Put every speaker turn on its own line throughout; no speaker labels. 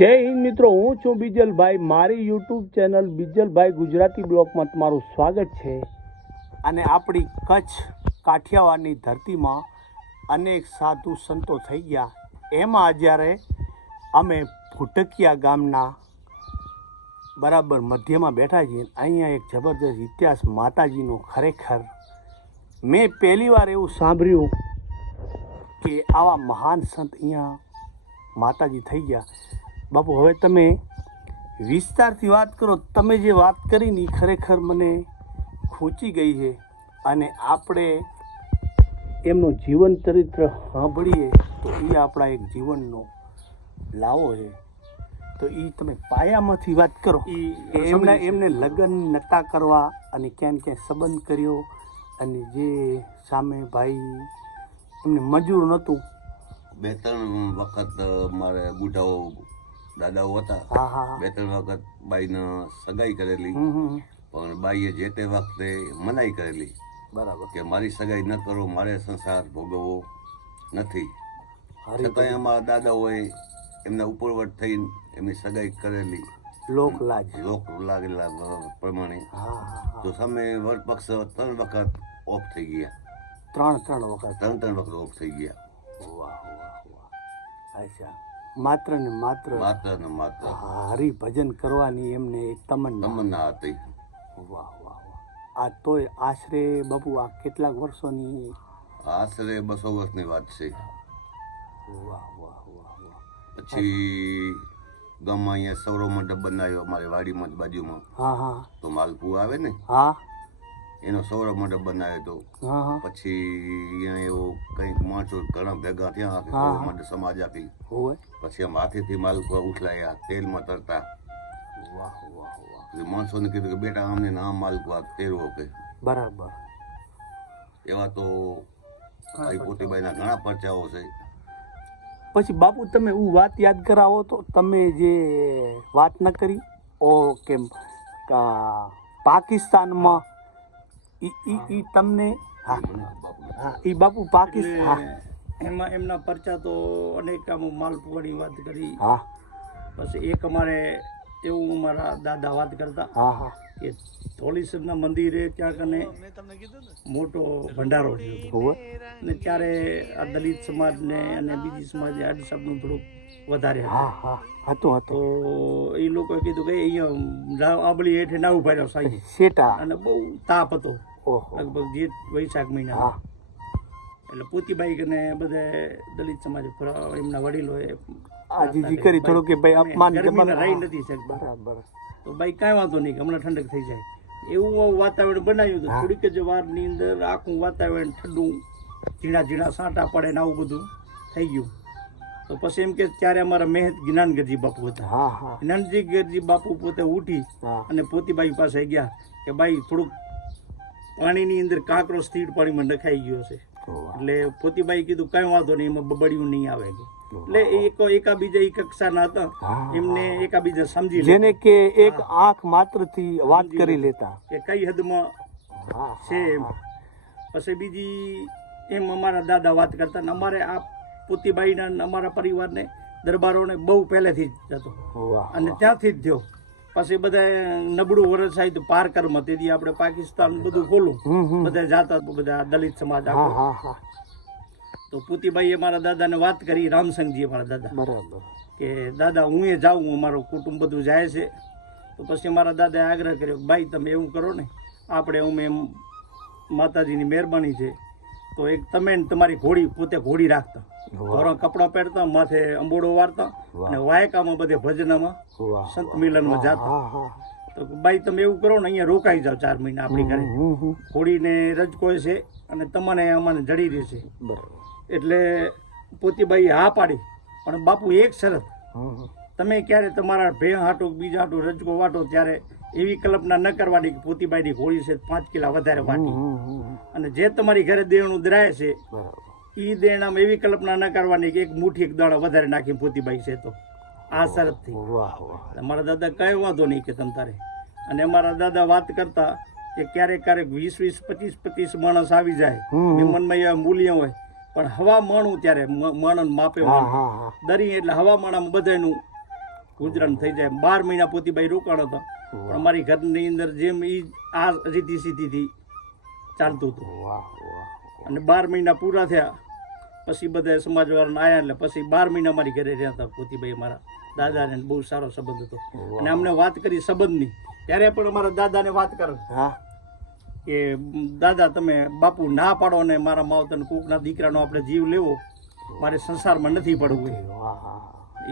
જય હિન્દ મિત્રો, હું છું બીજલભાઈ. મારી યુટ્યુબ ચેનલ બીજલભાઈ ગુજરાતી બ્લોગમાં તમારું સ્વાગત છે. અને આપણી કચ્છ કાઠિયાવાડની ધરતીમાં અનેક સાધુ સંતો થઈ ગયા. એમાં જ્યારે અમે ભૂટકિયા ગામના બરાબર મધ્યમાં બેઠા છીએ, અહીંયા એક જબરદસ્ત ઇતિહાસ માતાજીનો ખરેખર મેં પહેલી વાર એવું સાંભળ્યું કે આવા મહાન સંત અહીંયા માતાજી થઈ ગયા. બાપુ હવે તમે વિસ્તારથી વાત કરો તમે જે વાત કરી ને ઈ ખરેખર મને ખૂંચી ગઈ છે. અને આપણે એમનું જીવન ચરિત્ર સાંભળીએ તો એ આપણા એક જીવનનો લાવો છે. તો એ તમે પાયામાંથી વાત કરો. એમના એમને એમને લગ્ન નતા કરવા અને ક્યાં ક્યાંય ક્યાં સંબંધ કર્યો અને જે સામે ભાઈ એમને મંજૂર નહોતું
બે ત્રણ વખત મારે બુઢાઓ દાદાઓ હતા. બે ત્રણ વખત બાઈને સગાઈ કરેલી. પણ બાઈએ જે તે વખતે મનાઈ કરેલી
બરાબર.
કે મારી સગાઈ ન કરો મારે સંસાર ભોગવવો નથી. છતાંય અમારા દાદાઓએ એમના ઉપરવટ થઈને એમની સગાઈ કરેલી.
લોક લાજ
લોક લાગેલા પ્રમાણે. તો સામે વર પક્ષ ત્રણ વખત ઓફ થઈ ગયા.
ત્રણ ત્રણ વખત.
ત્રણ ત્રણ વખત ઓફ થઈ ગયા.
વાહ વાહ વાહ. અચ્છા માત્ર ને માત્ર
માત્ર ને માત્ર.
હરિભજન કરવાની એમને એક તમન્ના.
તમન્ના હતી.
વાહ વાહ વાહ. આ તોય આશરે બાપુ આ કેટલાક વર્ષોની
આશરે બસો વર્ષની વાત છે.
વાહ વાહ વાહ વાહ.
પછી ગામમાં અહીંયા સૌરવ મંડપ બનાવ્યો અમારે વાડીમાં જ બાજુમાં.
હા હા.
તો માલપુ આવે ને?
હા.
એનો સૌરવ મંડપ બનાવ્યો તો પછી અહીંયા એવો કંઈક માણસો ઘણા ભેગા થયા. મંડપ સમાજ આપી.
હોય.
પછી આમ હાથેથી માલપુઆ ઉઠલાયા તેલમાં તરતા.
વાહ વાહ વાહ.
માણસોને કીધું કે બેટા અમને નામ માલકો આ તેરવો કે.
બરાબર.
એવા તો ભાઈ પોતીબાઈના ઘણા પરચાઓ છે.
પછી બાપુ તમે હું વાત યાદ કરાવો તો તમે જે વાત ન કરી ઓ કેમ પાકિસ્તાનમાં ઈ ઈ ઈ તમને હા. હા ઈ બાપુ પાકિસ્તાન
એમાં એમના પરચા તો અનેક આમ માલપુવાની વાત કરી.
હા.
પછી એક અમારે એવું અમારા દાદા વાત કરતા
હા હા.
કે ધોળીસરના મંદિરે ત્યાં કને મોટો ભંડારો થયો ને ત્યારે આ દલિત સમાજને અને બીજી સમાજે આડી સાહેબનું થોડુંક વધારે
હા હા. હતો
તો
હતો.
એ લોકોએ કીધું કે અહીંયા આબળી હેઠે ના ઊભા રહ્યો સાહેબ.
શેટા
અને બહુ તાપ હતો. લગભગ જે વૈશાખ મહિના.
હા.
એટલે પોતીબાઈ કને બધા દલિત સમાજ એમના વડીલોએ
આજીજી કરી થોડું કે ભાઈ અપમાન
રહી નથી શકતા
બરાબર.
તો ભાઈ કાંઈ વાંધો નહીં હમણાં ઠંડક થઈ જાય. એવું વાતાવરણ બનાવ્યું હતું. થોડીક જ વારની અંદર આખું વાતાવરણ ઠંડુ ઝીણા ઝીણા સાંટા પડે ને આવું બધું થઈ ગયું. તો પછી એમ કે ત્યારે અમારા મહેત જ્ઞાનગરજી બાપુ હતા. જ્ઞાનજી ગરજી બાપુ પોતે ઉઠી અને પોતીબાઈ પાસે ગયા કે ભાઈ થોડુંક પાણીની અંદર કાંકરો સ્થિર પાણીમાં નખાઈ ગયો છે. એટલે પોતીબાઈ કીધું કઈ વાંધો નહીં એમાં બબડિયું નહીં આવે એટલે એક એકાબીજા એ કક્ષાના હતા. એમને એકાબીજા સમજી
જેને કે એક આંખ માત્રથી વાત કરી
લેતા. કે કઈ હદમાં છે એમ. પછી બીજી એમ અમારા દાદા વાત કરતા ને અમારે આ પોતીબાઈના ને અમારા પરિવારને દરબારોને બહુ પહેલેથી જ હતો અને ત્યાંથી જ થયો. પછી બધા નબળું વરસ થાય તો પારકરમાં તેથી આપણે પાકિસ્તાન બધું ખોલું. બધા જાતા બધા દલિત સમાજ તો પુતિભાઈએ મારા દાદાને વાત કરી રામસંગજીએ મારા દાદા
બરાબર.
કે દાદા હું એ જાઉં અમારું કુટુંબ બધું જાય છે. તો પછી મારા દાદાએ આગ્રહ કર્યો કે ભાઈ તમે એવું કરો ને આપણે અમે એમ માતાજીની મહેરબાની છે. તો એક તમે તમારી ઘોડી પોતે ઘોડી રાખતા. ધોરણ કપડાં પહેરતા માથે અંબોડો વાળતા અને વાયકામાં બધે ભજનામાં સંત મિલનમાં જાતા. તો ભાઈ તમે એવું કરો ને અહીંયા રોકાઈ જાઓ ચાર મહિના આપણી ઘરે. હોળીને રજકો છે અને તમને અમાને જડી રહેશે
એટલે
એટલે પોતીબાઈ હા પાડી પણ બાપુ એક શરત તમે ક્યારે તમારા ભે હાટો બીજા હાટો રજકો વાટો ત્યારે એવી કલ્પના ન કરવાની કે પોતીબાઈની ઘોડી છે પાંચ કિલા વધારે વાટી. અને જે તમારી ઘરે દેણું દરાય છે
બરાબર
દેણ આમ એવી કલ્પના ન કરવાની કે એક મુઠ્ઠી એક દાડા વધારે નાખી પોતીબાઈ છે તો. આ શરતથી. અમારા દાદા કઈ વાંધો નહીં કે તમ તારે. અને અમારા દાદા વાત કરતા કે ક્યારેક ક્યારેક વીસ વીસ પચીસ પચીસ માણસ આવી જાય. મનમાં એવા મૂલ્ય હોય. પણ હવા માણું ત્યારે માણસ માપે દરી એટલે હવા માણામાં બધાનું ગુજરાન થઈ જાય. બાર મહિના પોતીબાઈ રોકાણ હતો. પણ અમારી ઘરની અંદર જેમ ઈ આ રીતિ સીધીથી ચાલતું હતું.
વાહ વાહ.
અને બાર મહિના પૂરા થયા. પછી બધા સમાજવાળાને આવ્યા એટલે પછી બાર મહિના મારી ઘરે રહ્યા હતા પોતીભાઈ મારા દાદાને બહુ સારો સંબંધ હતો. અને અમને વાત કરી સંબંધની. ત્યારે પણ અમારા દાદાને વાત કરે.
હા.
કે દાદા તમે બાપુ ના પાડો ને મારા માવતર કૂકના દીકરાનો આપણે જીવ લેવો. મારે સંસારમાં નથી પડવું.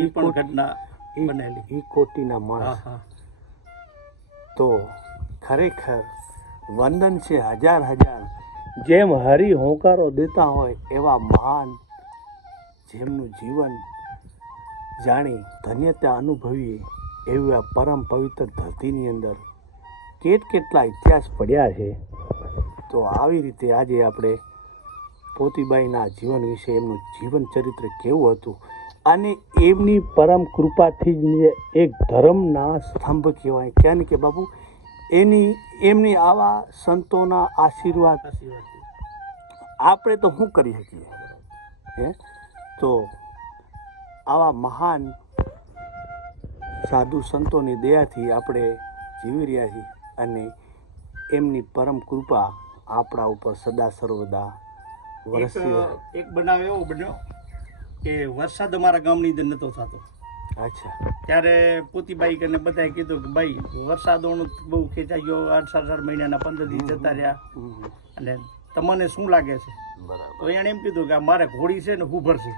એ પણ ઘટના બનેલી.
એ કોટીના
હા
માણસ તો ખરેખર વંદન છે હજાર હજાર. જેમ હરિ હોંકારો દેતા હોય એવા મહાન જેમનું જીવન જાણી ધન્યતા અનુભવીએ એવી આ પરમ પવિત્ર ધરતીની અંદર કેટ કેટલા ઇતિહાસ પડ્યા છે, તો આવી રીતે આજે આપણે પોતીબાઈના જીવન વિશે એમનું જીવન ચરિત્ર કેવું હતું અને એમની પરમ કૃપાથી જ એક ધર્મના સ્તંભ કહેવાય. ક્યાં કે બાબુ એની, એમની આવા સંતોના આશીર્વાદ. આપણે તો શું કરી શકીએ? હે? તો આવા મહાન સાધુ સંતોની દયાથી આપણે જીવી રહ્યા છીએ અને એમની પરમ કૃપા આપણા ઉપર સદા સર્વદા વરસી
એક બનાવ એવો બન્યો કે વરસાદ અમારા ગામની અંદર નહોતો થતો. ત્યારે પોતીબાઈ અને બધાએ કીધું કે ભાઈ વરસાદોનું બહુ ખેંચાઈ ગયો આઠ સાત આઠ મહિનાના પંદર દિવસ જતા રહ્યા. અને તમને શું લાગે છે?
બરાબર.
તો એણે એમ કીધું કે મારે ઘોડી છે ને ઉભર છે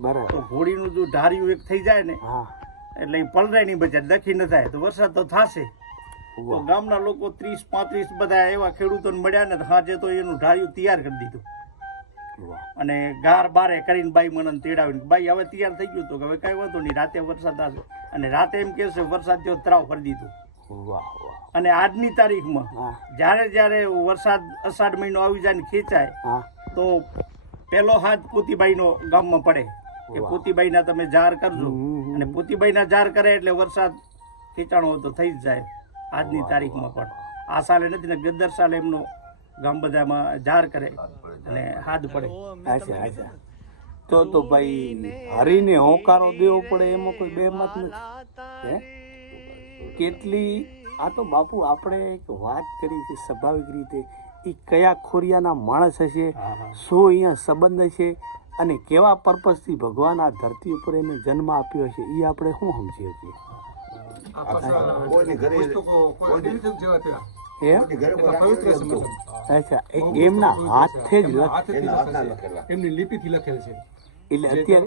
બરાબર.
તો ઘોડીનું જો ધાર્યું એક થઈ જાય ને
હા.
એટલે એ પલરાય નહીં બચાર દખી ન થાય. તો વરસાદ તો થશે. તો ગામના લોકો ત્રીસ પાંત્રીસ બધા એવા ખેડૂતોને મળ્યા ને હાજે તો એનું ધાર્યું તૈયાર કરી દીધું. અને ગાર બારે કરીને બાઈ મને તેડાવીને બાઈ હવે તૈયાર થઈ ગયું તો કે હવે કાંઈ વાંધો નહીં રાતે વરસાદ આવશે. અને રાતે એમ કહેશે વરસાદ જેવો ત્રાવ કરી દીધું. અને આજની તારીખમાં જ્યારે જ્યારે વરસાદ અષાઢ મહિનો આવી જાય ને ખેંચાય તો પહેલો હાથ પોતીબાઈનો ગામમાં પડે. કે. પોતીબાઈના તમે જાર કરજો. અને પોતીબાઈના જાર કરે એટલે વરસાદ ખેંચાણો તો થઈ જ જાય આજની તારીખમાં પણ. આ સાલે નથી ને ગદ્દર સાલે એમનો ગામ બધામાં જાર કરે અને હાથ પડે.
હાચા અચ્છા તો તો ભાઈ હરીને હોંકારો દેવો પડે એમાં કોઈ બે મત નથી. હે? કેટલી આ તો બાપુ આપણે એક વાત કરી છે સ્વાભાવિક રીતે. એ કયા ખોરિયાના માણસ હશે. શું અહીંયા સંબંધ હશે અને કેવા પર્પઝથી ભગવાન આ ધરતી ઉપર એને જન્મ આપ્યો છે એ આપણે શું સમજી શકીએ અચ્છા એ એમના હાથે જ
એમની લિપિથી લખેલ છે.
એટલે અત્યારે.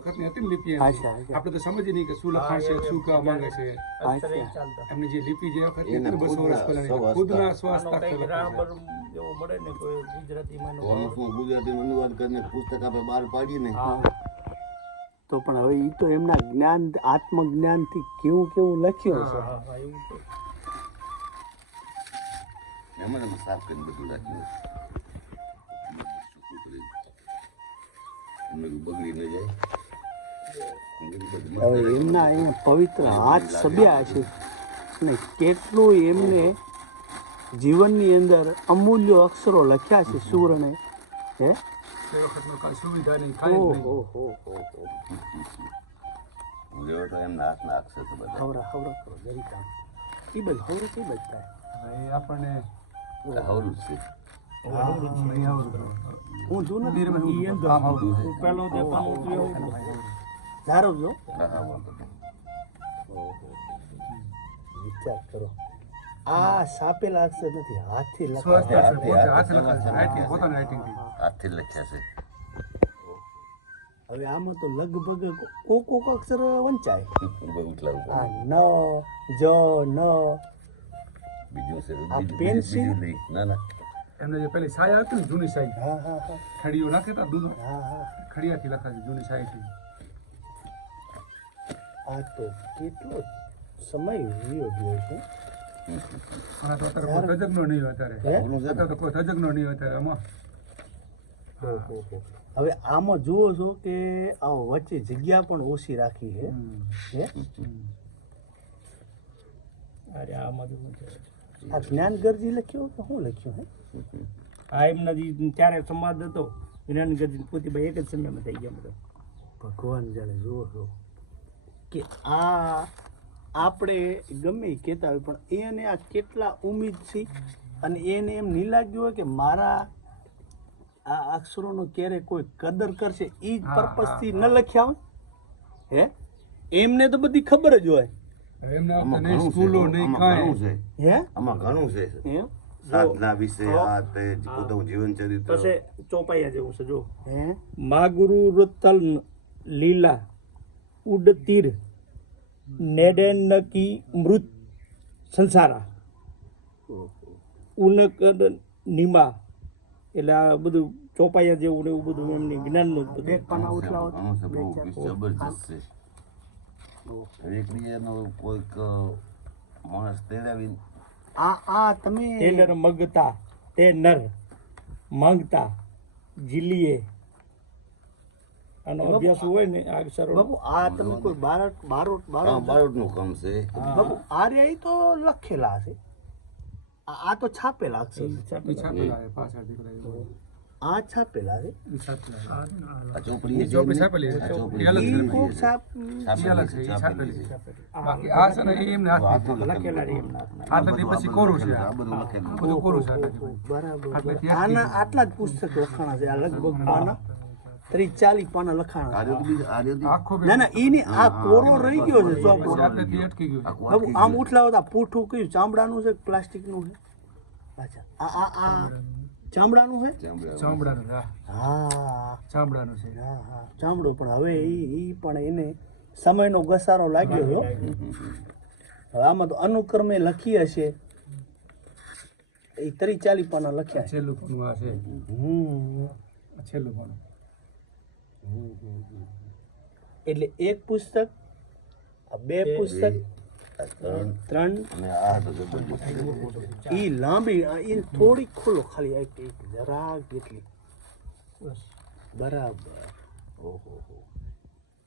અચ્છા.
આપણે તો સમજી નહીં કે શું લખાણ છે શું કહેવા માંગે છે. એમની જે લિપિ જે વખત હતી બસો વર્ષ
ખુદના
એવો મળે ને કોઈ ગુજરાતીમાં
અનુવાદ કરીને પુસ્તક આપણે બહાર પાડીએ ને.
તો પણ હવે એ તો એમના જ્ઞાન આત્મજ્ઞાનથી કેવું કેવું લખ્યું.
એમાં એમાં સાફ કરીને બધું રાખ્યું એમને બગડી ન જાય
હવે એમના અહીંયા પવિત્ર હાથ સબ્યા છે અને કેટલું એમને જીવનની અંદર અમૂલ્ય અક્ષરો લખ્યા છે સુવર્ણે હે
સુવિધા નહીં કાંઈ જ નહીં.
ઓહો હો હો હો
હું જેવો તો એમના હાથના અક્ષર બધા
હવરા હવરા કરો જરી કામ એ બધું ખબર કઈ થાય
આપણને
છે
હું છું ને
આવડતું.
હું પહેલો જે
ધારો. વિચાર કરો આ સાપેલા અક્ષર નથી હાથથી લખાય.
હાથથી લખ્યા છે
હવે આમાં તો લગભગ કોક કોક અક્ષર વંચાય ન જ ન
બીજું છે
આ
બીજું-
છે?
બીજું નહીં. ના ના.
એમને જે પેલી સાયા હતી ને જૂની સાઈ
હા હા હા.
ખડીઓ નાખેતા દૂધ?
હા હા.
ખડિયાથી લખાય છે જૂની સાઈથી
આ તો કેટલો સમય વીયો ગયો છે?
અને તો અત્યારે કોઈ તજજ્ઞો નહીં હોય અત્યારે.
હે?
અત્યારે તો કોઈ તજજ્ઞો નહીં હોય અત્યારે આમાં.
ઓહો. હવે આમાં જુઓ છો કે આ વચ્ચે જગ્યા પણ ઓછી રાખી છે.
હમ.
હે?
અરે છે?
આ જ્ઞાન ગરજી લખ્યો કે શું લખ્યું હે?
આ એમના ત્યારે સંવાદ હતો જ્ઞાન ગતિ પોતીબાઈ એક જ સમયમાં થઈ ગયા બધા.
ભગવાન જાણે જુઓ છો કે આ આપણે ગમે કહેતા હોય પણ એને આ કેટલા ઉમ્મીદ છે અને એને એમ નહીં લાગ્યું હોય કે મારા આ અક્ષરોનો ક્યારે કોઈ કદર કરશે એ જ પર્પઝથી ન લખ્યા હોય? હે? એમને તો બધી ખબર જ હોય.
ઘણું છે
સ્કૂલો નહીં
આમાં ઘણું
કાંઈ
છે.
હે?
આમાં ઘણું છે. સાધના વિશે આ તે પોતાનું જીવન ચરિત્ર.
પછી ચોપાયા જેવું છે જો.
હે?
મા ગુરુ રતલ લીલા ઉડતીર નેડેનકી મૃત સંસારા. ઉનકદ નિમા. એટલે આ બધું ચોપાયા જેવું ને એવું બધું એમની જ્ઞાનનું જ બધું.
કોઈક માણસ
આ આ તમે
મગતા તે નર માંગતા જીલીએ આનો અભ્યાસ હોય ને આ સરળ
બાપુ આ તમે કોઈ બારોટ બારોટ
હા બારોટનું કામ છે.
બાપુ ઈ તો લખેલા છે. આ આ તો છાપેલા છે.
છાપેલા.
આ છે
છે.
આ ચોપડી
ઈ ચોપડી છાપેલી છે.
ચોપડી
ઈ અલગ
ઈ
છે.
કોક છાપ
ઈ અલગ છે, ઈ
છાપેલી
છાપેલી
છે.
છે. બાકી આ છે ને એ એમને હાથથી
લખેલા છે એમના
આ પછી કોરું છે
આ બધું લખેલું
બધું કોરું છે.
બરાબર આના આટલા જ પુસ્તક લખાણા છે આ લગભગ પાના ત્રીસ ચાલીસ પાના લખાણા
આ રહ્યું બીજું- આ રહ્યું બીજું.
આખો
ના ના ઈ આ કોરો રહી ગયો છે ચોપડો
પછી આટલેથી અટકી ગયું છે.
બાબુ આમ. ઉઠલાવો તો આ પૂઠું કયું ચામડાનું છે કે પ્લાસ્ટિકનું છે અચ્છા આ આ આ ચામડાનું છે?
ચામડાનું.
હા. ચામડાનું છે.
હા હા. ચામડું પણ હવે એ ઈ પણ એને સમયનો ઘસારો લાગ્યો હતો હવે આમાં તો અનુક્રમે લખી હશે. એ ત્રી ચાલી પાના લખ્યા
છેલ્લું પણ આ છે.
હમ.
છેલ્લું પણ.
એટલે એક પુસ્તક બે પુસ્તક
ત્રણ.
ત્રણ.
અને આ તો જબરજસ્ત
ઈ લાંબી એ થોડી ખોલો ખાલી એક જરા કેટલી બરાબર. ઓહો હો.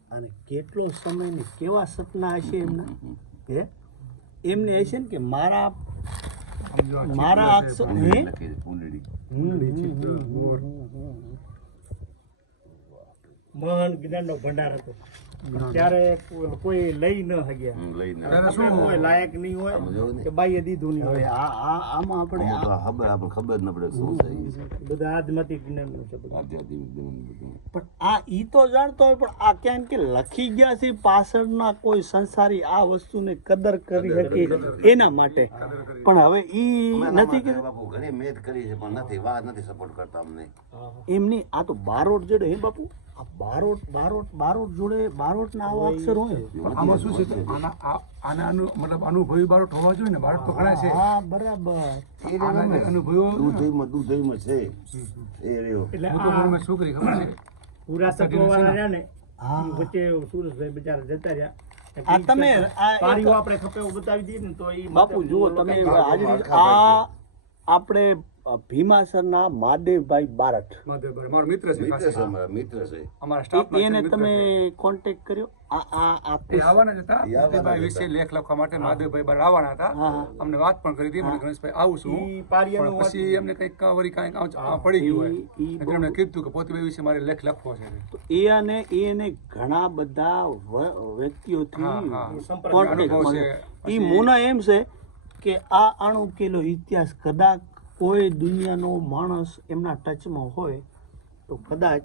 અને કેટલો સમય ને કેવા સપના હશે એમના? હે? એમને હશે ને કે મારા મારા
છે,
હે.
મહાન જ્ઞાનનો ભંડાર હતો. ત્યારે કોઈ- લઈ ન
શું?
કોઈ લાયક નહીં હોય. કે બાઈએ દીધું નહીં
હવે
હોય.
આ આ આમાં આપણે
ખબર આપણે ખબર ન પડે શું છે
બધા આધ્યાત્મિક જ્ઞાનનું છે
આધ્યાત્મિક જ્ઞાન
પણ આ ઈ તો જાણતો હોય પણ આ કેમ કે લખી ગયા છે પાછળના કોઈ સંસારી આ વસ્તુને કદર કરી શકે એના માટે. પણ હવે ઈ નથી કે
બાપુ ઘણી મેદ કરી છે પણ નથી વાત નથી સપોર્ટ કરતા અમને.
એમની આ તો બારોટ જોડે હે બાપુ. બારોટ બારોટ બારોટ જોડે બારોટના આવા અક્ષર હોય.
પણ આમાં શું છે? આના આના અનુ મતલબ અનુભવી બારોટ હોવા જોઈએ ને તો ઘણા છે.
હા બરાબર.
અનુભવીઓ
દૂધઈમાં દૂધઈમાં છે. એ રહ્યો.
એટલે
હું તો
આ
ખબર છે?
પૂરા સત્વવાળા રહ્યા ને
હા.
વચ્ચે સુરેશભાઈ બિચારા જતા રહ્યા.
આ તમે
આપણે ખપે બતાવી દઈએ ને તો એ
બાપુ જુઓ તમે આજે આ આપણે ભીમાસરના મહાદેવભાઈ બારટ
માધવભાઈ મારો મિત્ર છે
મિત્ર છે અમારા મિત્ર છે.
અમારા
એ- એને તમે. કોન્ટેક્ટ કર્યો? આ આ આ
આવવાના જ હતા.
આવવાના
વિશે લેખ લખવા માટે માધવભાઈ બાર આવવાના હતા. અમને વાત પણ કરી હતી મને ગણેશભાઈ આવું છું. પછી એમને કંઈક વળી કાંઈક પડી ગયું હોય. કીધું કે પોતીભાઈ વિશે મારે લેખ લખવો છે.
તો એ અને એને ઘણા બધા વ્યક્તિઓથી. કોન્ટેક્ટ
છે.
એ
મોના
મુના એમ છે કે આ અણુકેલો ઇતિહાસ કદાચ કોઈ દુનિયાનો માણસ એમના ટચમાં હોય તો કદાચ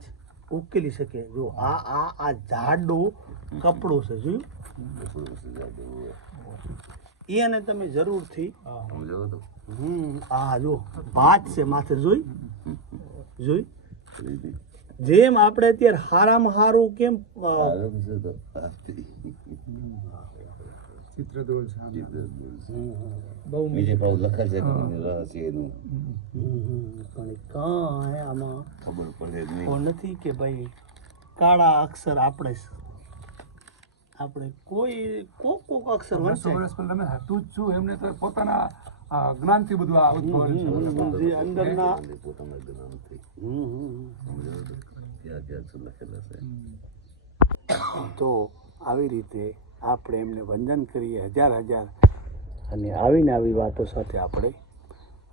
ઉકેલી શકે. જો આ આ આ જાડો કપડો છે, જોયું? એ અને તમે જરૂરથી હમ, આ જો ભાત છે માથે જોઈ જોઈ જેમ આપણે અત્યારે હારામાં હારું કેમ અ,
આરામ છે તો આસ્તી.
ચિત્ર દોર છે આમ.
બહુ
બીજે લખે છે
પણ કાંઈ આમાં?
ખબર પડે નહીં.
નથી કે ભાઈ કાળા અક્ષર આપણે આપણે કોઈ કોક કોક અક્ષર
પહેલા તમે હતું જ છું. એમને તો પોતાના આ જ્ઞાનથી બધું આ
હમ, જે અંદરના
પોતાના જ્ઞાનથી. ક્યાં ક્યાં લખેલા છે?
તો આવી રીતે આપણે એમને વંદન કરીએ હજાર હજાર. અને આવીને આવી વાતો સાથે આપણે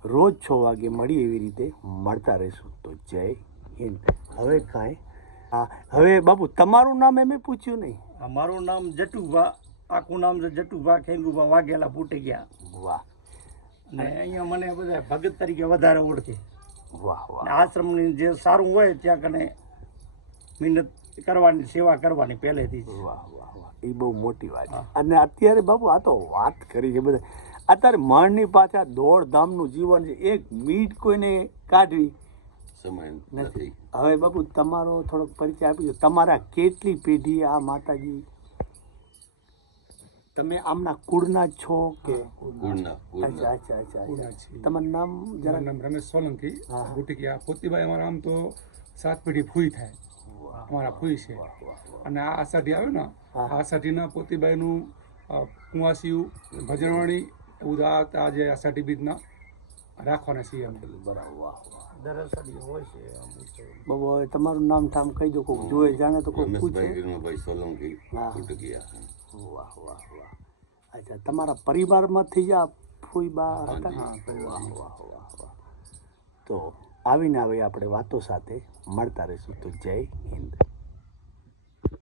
રોજ છ વાગે મળીએ એવી રીતે મળતા રહીશું. તો જય હિન્દ. હવે કાંઈ? હા હવે બાપુ તમારું નામ એમ પૂછ્યું નહીં?
અમારું મારું નામ જટુભા આખું નામ છે જટુભા ખેંગુભા વાઘેલા ફૂટી ગયા.
વાહ.
અને અહીંયા મને બધા ભગત તરીકે વધારે ઓળખે.
વાહ વાહ.
આશ્રમની જે સારું હોય ત્યાં કને મહેનત કરવાની સેવા કરવાની પહેલેથી જ.
વાહ વાહ વાહ. એ બહુ મોટી વાત છે. અને અત્યારે બાપુ આ તો વાત કરી છે બધા. અત્યારે મણની પાછા દોડધામનું જીવન છે. એક મીટ કોઈને કાઢવી
સમય
નથી. હવે બાપુ તમારો થોડોક પરિચય આપી દો. તમારા કેટલી પેઢી આ માતાજી? તમે આમના કુળના છો કે? અચ્છા અચ્છા અચ્છા. તમારું નામ જરા
નામ રમેશ સોલંકી. બુટિકિયા પોતીભાઈ અમારા આમ તો સાત પેઢી ફૂઈ થાય. અમારા ફૂઈ છે. અને આ આષાઢી આવ્યો ને આષાઢીના પોતીબાઈનું કુંવાસિયું ભજનવાણી એવું આજે આષાઢી બીજના રાખવાના છીએ અમે.
બરાબર વાહ વાહ.
દરસડી હોય છે અમુક તો.
બાબુ હવે તમારું નામ ઠામ કહી દો કોઈ જોઈ જાણે તો કોઈ પૂછે.
સોલંકી
વાહ વાહ વાહ. અચ્છા તમારા પરિવારમાંથી જ આ ફૂઈબા હતા?
હા,
વાહ વાહ વાહ વાહ. તો આવીને આવી આપણે વાતો સાથે મળતા રહીશું. તો જય હિન્દ.